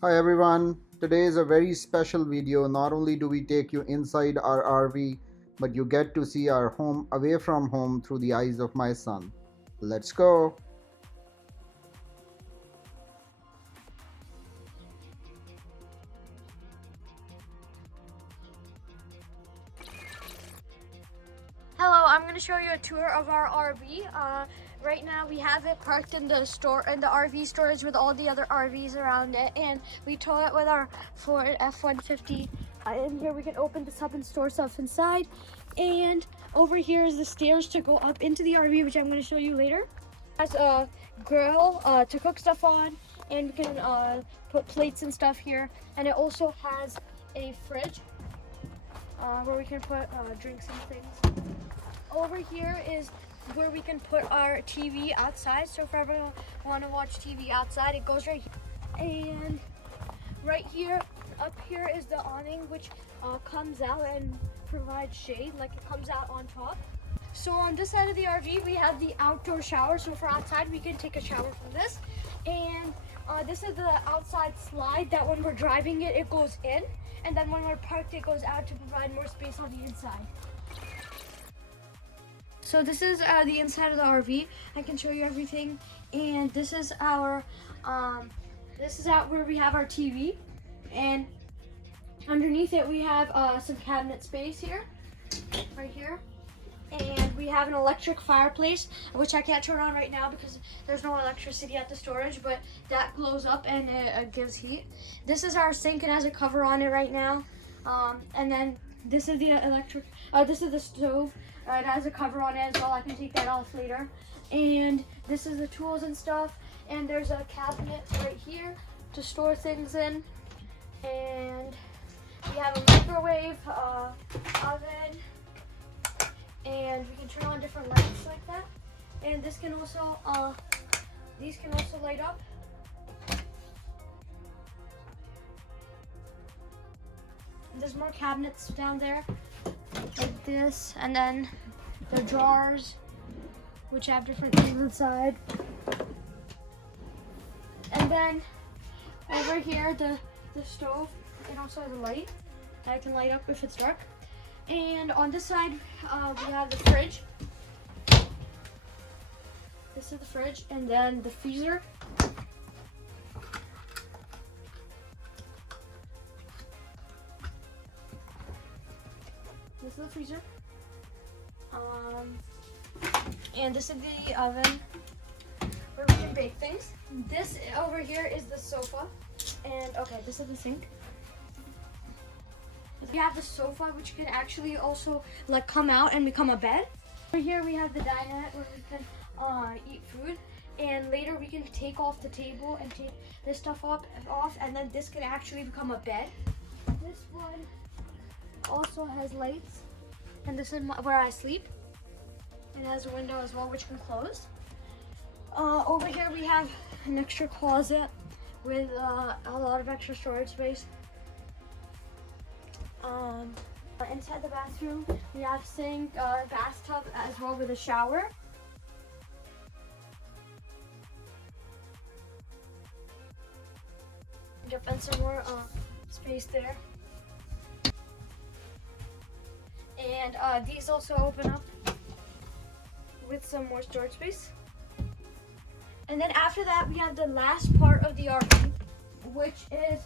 Hi everyone, today is a very special video. Not only do we take you inside our RV, but you get to see our home away from home through the eyes of my son. Let's go! Hello, I'm going to show you a tour of our RV. Right now we have it parked in the RV storage with all the other RVs around it, and we tow it with our Ford F-150. In here we can open this up and store stuff inside, and over here is the stairs to go up into the RV, which I'm going to show you later. It has a grill to cook stuff on, and we can put plates and stuff here, and it also has a fridge where we can put drinks and things. Over here is where we can put our TV outside. So if everyone want to watch TV outside, it goes right here. And right here, up here is the awning, which comes out and provides shade, like it comes out on top. So on this side of the RV, we have the outdoor shower. So if we're outside, we can take a shower from this. And this is the outside slide that when we're driving it, it goes in. And then when we're parked, it goes out to provide more space on the inside. So this is the inside of the RV. I can show you everything. And this is our, this is out where we have our TV. And underneath it, we have some cabinet space here, right here. And we have an electric fireplace, which I can't turn on right now because there's no electricity at the storage, but that glows up and it gives heat. This is our sink and has a cover on it right now. And then this is the this is the stove. It has a cover on it as well. I can take that off later. And this is the tools and stuff. And there's a cabinet right here to store things in. And we have a microwave, oven, and we can turn on different lights like that. And this can also, these can also light up. And there's more cabinets down there, like this, and then the drawers, which have different things inside. And then over here, the stove, it also has a light that can light up if it's dark. And on this side, we have the fridge. This is the fridge, and then the freezer. This is the freezer. And this is the oven where we can bake things. This over here is the sofa. And okay, this is the sink. We have the sofa, which can actually also like come out and become a bed. Over here we have the dinette where we can eat food, and later we can take off the table and take this stuff off, and then this can actually become a bed. This one also has lights, and this is where I sleep. It has a window as well, which can close. Over here we have an extra closet with a lot of extra storage space. Inside the bathroom, we have sink, bathtub as well with a shower. And some more space there. And these also open up with some more storage space. And then after that, we have the last part of the RV, which is